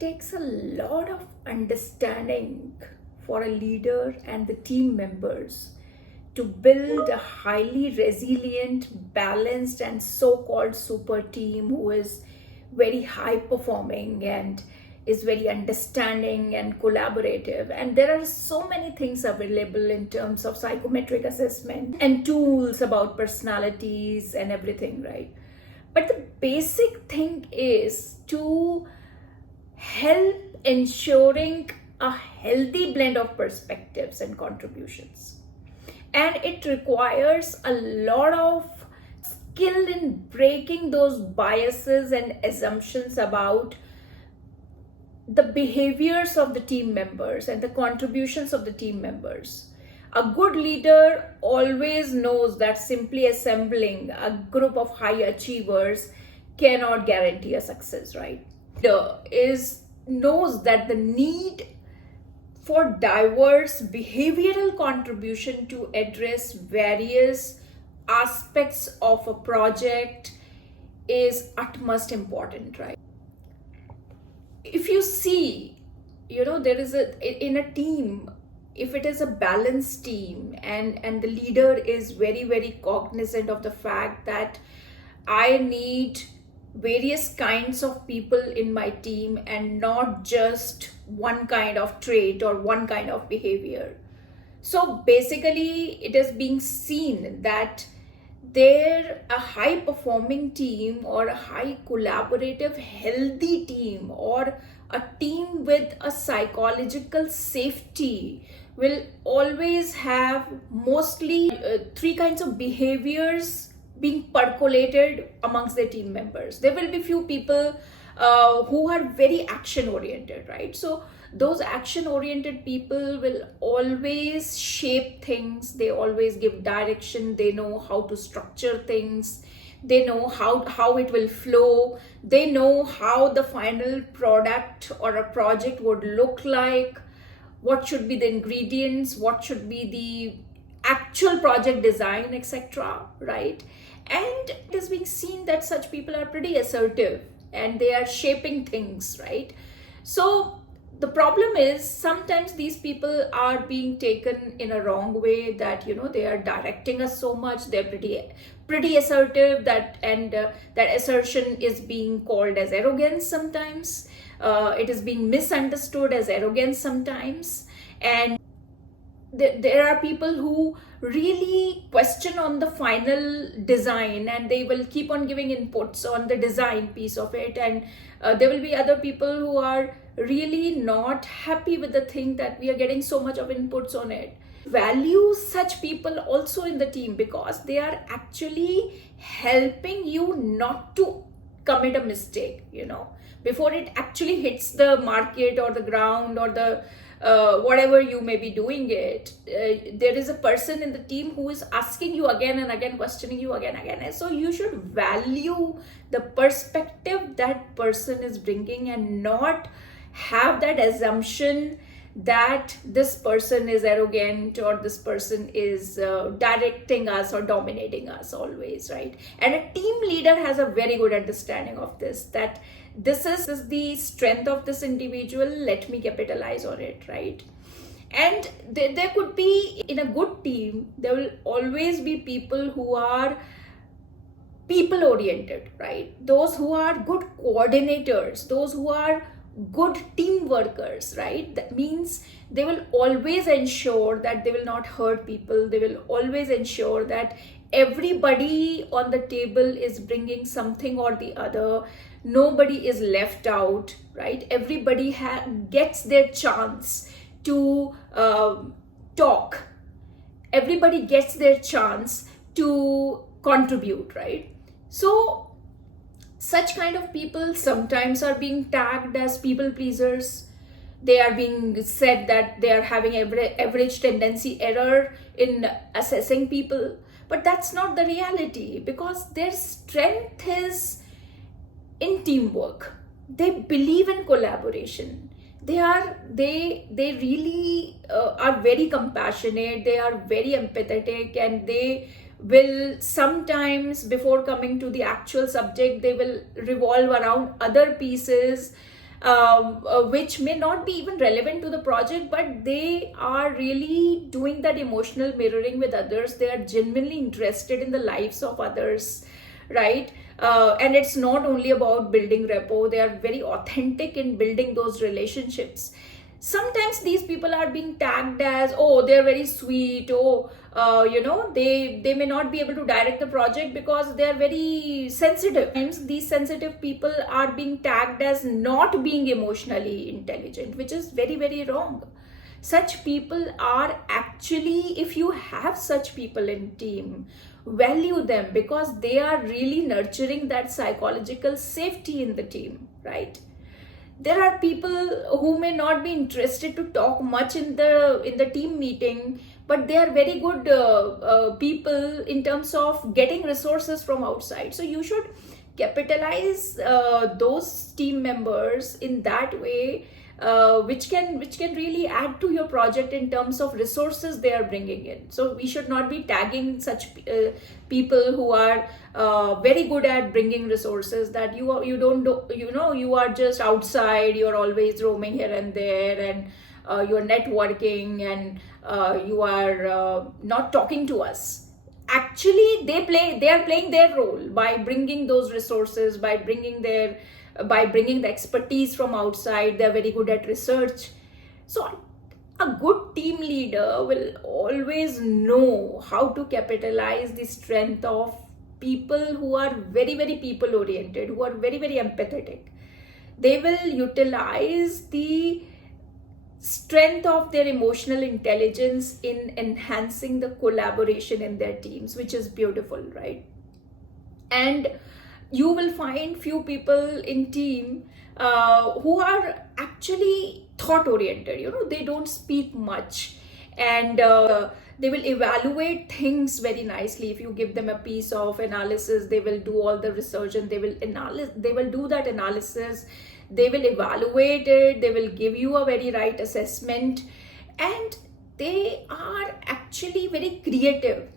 takes a lot of understanding for a leader and the team members to build a highly resilient, balanced, and so-called super team who is very high performing and is very understanding and collaborative. And there are so many things available in terms of psychometric assessment and tools about personalities and everything, right? But the basic thing is to help ensuring a healthy blend of perspectives and contributions. And it requires a lot of skill in breaking those biases and assumptions about the behaviors of the team members and the contributions of the team members. A good leader always knows that simply assembling a group of high achievers cannot guarantee a success, right? Knows that the need for diverse behavioral contribution to address various aspects of a project is utmost important, right? If you see, there is in a team, if it is a balanced team and the leader is very, very cognizant of the fact that I need various kinds of people in my team and not just one kind of trait or one kind of behavior. So basically it is being seen that a high performing team or a high collaborative healthy team or a team with a psychological safety will always have mostly three kinds of behaviors being percolated amongst their team members. There will be few people who are very action oriented, right? So those action oriented people will always shape things. They always give direction. They know how to structure things. They know how it will flow. They know how the final product or a project would look like, what should be the ingredients, what should be the actual project design, etc., right? And it is being seen that such people are pretty assertive and they are shaping things, right? So the problem is sometimes these people are being taken in a wrong way, that they are directing us so much. They're pretty assertive, that assertion is being called as arrogance sometimes. It is being misunderstood as arrogance sometimes. And there are people who really question on the final design and they will keep on giving inputs on the design piece of it. And there will be other people who are really not happy with the thing that we are getting so much of inputs on it. Value such people also in the team, because they are actually helping you not to commit a mistake, before it actually hits the market or the ground or the whatever you may be doing it. There is a person in the team who is asking you again and again, questioning you again and again. And so you should value the perspective that person is bringing and not have that assumption that this person is arrogant or this person is directing us or dominating us always, right? And a team leader has a very good understanding of this, that this is the strength of this individual, let me capitalize on it, right? And there could be, in a good team, there will always be people who are people oriented, right? Those who are good coordinators, those who are good team workers, right? That means they will always ensure that they will not hurt people. They will always ensure that everybody on the table is bringing something or the other. Nobody is left out, right? Everybody gets their chance to talk. Everybody gets their chance to contribute, right? So such kind of people sometimes are being tagged as people pleasers. They are being said that they are having average tendency error in assessing people. But that's not the reality, because their strength is in teamwork. They believe in collaboration. They really are very compassionate. They are very empathetic, and they will sometimes, before coming to the actual subject, they will revolve around other pieces which may not be even relevant to the project, but they are really doing that emotional mirroring with others. They are genuinely interested in the lives of others, right? And it's not only about building rapport, they are very authentic in building those relationships. Sometimes these people are being tagged as, oh, they're very sweet, oh, they may not be able to direct the project because they're very sensitive. Sometimes these sensitive people are being tagged as not being emotionally intelligent, which is very, very wrong. Such people are actually, if you have such people in team, value them, because they are really nurturing that psychological safety in the team, right? There are people who may not be interested to talk much in the team meeting, but they are very good people in terms of getting resources from outside. So you should capitalize those team members in that way, which can really add to your project in terms of resources they are bringing in. So we should not be tagging such people who are very good at bringing resources, that you don't do, you are just outside, you're always roaming here and there, and you're networking, and you are not talking to us. Actually, they are playing their role by bringing those resources, by bringing the expertise from outside. They're very good at research. So a good team leader will always know how to capitalize the strength of people who are very, very people oriented, who are very, very empathetic. They will utilize the strength of their emotional intelligence in enhancing the collaboration in their teams, which is beautiful, right? And you will find few people in team who are actually thought oriented. They don't speak much, and they will evaluate things very nicely. If you give them a piece of analysis, they will do all the research, and they will do that analysis, they will evaluate it, they will give you a very right assessment, and they are actually very creative.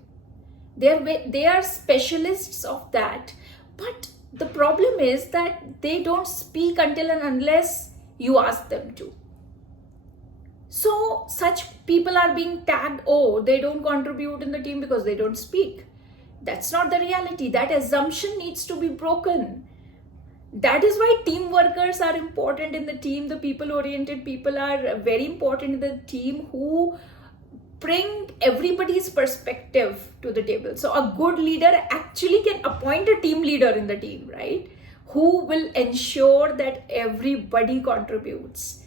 They are specialists of that. But the problem is that they don't speak until and unless you ask them to. So such people are being tagged, oh, they don't contribute in the team because they don't speak. That's not the reality. That assumption needs to be broken. That is why team workers are important in the team. The people-oriented people are very important in the team, who bring everybody's perspective to the table. So a good leader actually can appoint a team leader in the team, right? Who will ensure that everybody contributes.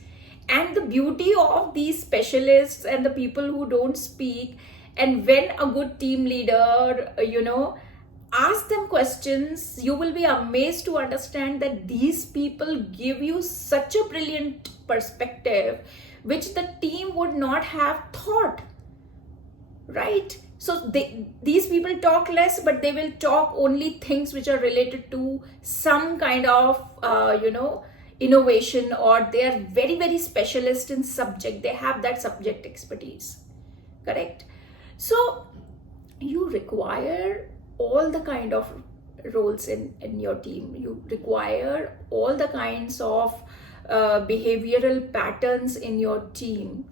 And the beauty of these specialists and the people who don't speak, and when a good team leader, ask them questions, you will be amazed to understand that these people give you such a brilliant perspective, which the team would not have thought, right? So these people talk less, but they will talk only things which are related to some kind of, innovation, or they are very, very specialist in subject. They have that subject expertise, correct? So you require all the kind of roles in your team. You require all the kinds of behavioral patterns in your team.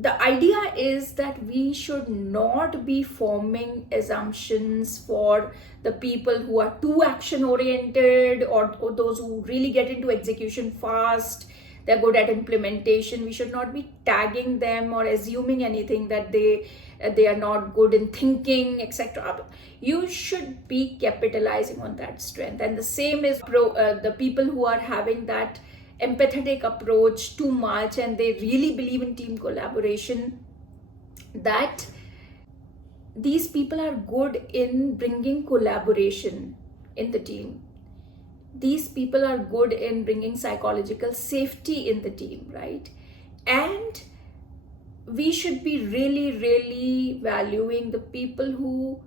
The idea is that we should not be forming assumptions for the people who are too action oriented, or those who really get into execution fast. They're good at implementation. We should not be tagging them or assuming anything, that they are not good in thinking, etc. You should be capitalizing on that strength. And the same is the people who are having that empathetic approach too much, and they really believe in team collaboration, that these people are good in bringing collaboration in the team. These people are good in bringing psychological safety in the team, right? And we should be really, really valuing the people who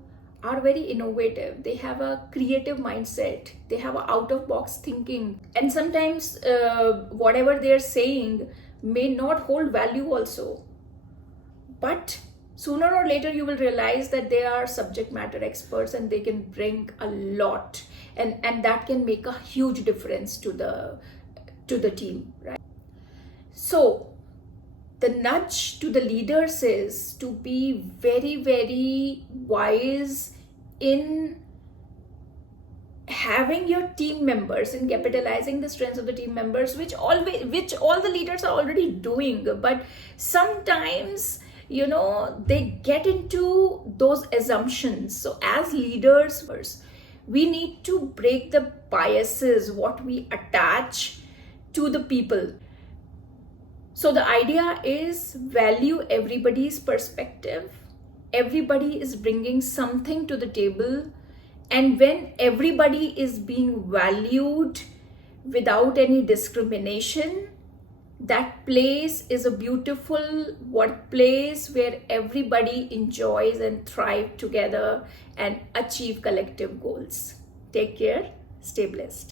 are very innovative. They have a creative mindset. They have a out-of-box thinking. And sometimes whatever they're saying may not hold value also. But sooner or later, you will realize that they are subject matter experts, and they can bring a lot. and that can make a huge difference to the team, right? So the nudge to the leaders is to be very, very wise in having your team members, in capitalizing the strengths of the team members, which all the leaders are already doing. But sometimes, they get into those assumptions. So as leaders, we need to break the biases what we attach to the people. So the idea is value everybody's perspective. Everybody is bringing something to the table. And when everybody is being valued without any discrimination, that place is a beautiful workplace where everybody enjoys and thrive together and achieve collective goals. Take care. Stay blessed.